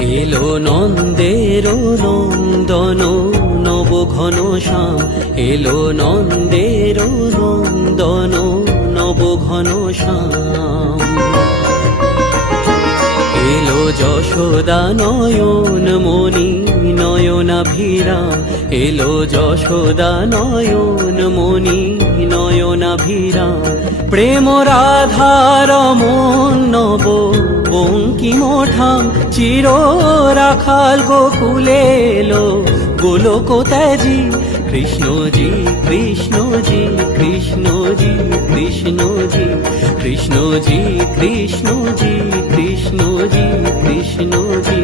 এলো নন্দের নন্দন নব ঘন শ্যাম, এলো নন্দের নন্দন নব ঘন শ্যাম। এলো যশোদা নয়ন মণি নয়নাভিরাম, এলো যশোদা নয়ন মণি নয়নাভিরাম। প্রেম রাধার মন নব বঙ্কিম ঠাম, চির রাখাল গোকুলে এলো গোলক ত্যাজি। কৃষ্ণজি কৃষ্ণজি কৃষ্ণজি কৃষ্ণজি কৃষ্ণজি কৃষ্ণজি কৃষ্ণজি কৃষ্ণজি।